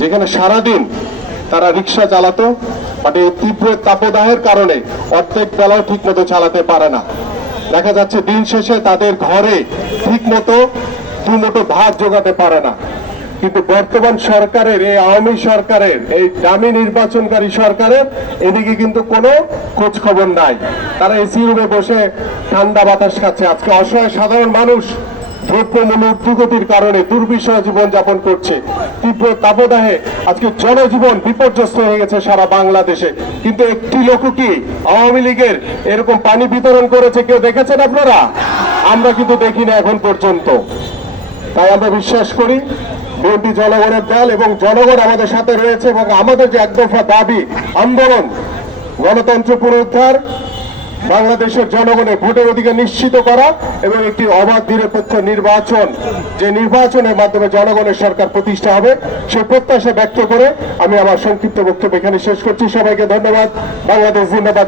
যেখানে সারাদিন তারা রিক্সা চালাতো, বাট এই তীব্র তাপদাহের কারণে অর্ধেক বেলাও ঠিক মতো চালাতে পারে না। দেখা যাচ্ছে দিন শেষে তাদের ঘরে ঠিক মতো দুমুঠো ভাত জোগাতে পারে না। কিন্তু বর্তমান সরকারের, এই আওয়ামী সরকারের, এই দামি নির্বাচনকারী সরকারের এদিকে কিন্তু কোনো খোঁজ খবর নাই। তারা এসি রুমে বসে ঠান্ডা বাতাস খাচ্ছে। আজকে অসহায় সাধারণ মানুষ দ্রব্যমূল্য ঊর্ধ্বগতির কারণে দুর্বিষহ জীবন যাপন করছে। তীব্র তাপদাহে আজকে জনজীবন বিপর্যস্ত হয়ে গেছে সারা বাংলাদেশে। কিন্তু একটি লোক কি আওয়ামী লীগের এরকম পানি বিতরণ করেছে কেউ দেখেছেন আপনারা? আমরা কিন্তু দেখিনি এখন পর্যন্ত। তাই আমরা বিশ্বাস করি বিএনপি জনগণের দল এবং জনগণ আমাদের সাথে রয়েছে, এবং আমাদের যে একদফা দাবি আন্দোলন, গণতন্ত্র পুনরুদ্ধার, বাংলাদেশের জনগণের ভোটের অধিকার নিশ্চিত করা এবং একটি অবাধ নিরপেক্ষ নির্বাচন, যে নির্বাচনের মাধ্যমে জনগণের সরকার প্রতিষ্ঠা হবে, সে প্রত্যাশা ব্যক্ত করে আমি আমার সংক্ষিপ্ত বক্তব্য এখানে শেষ করছি। সবাইকে ধন্যবাদ। বাংলাদেশ জিন্দাবাদ।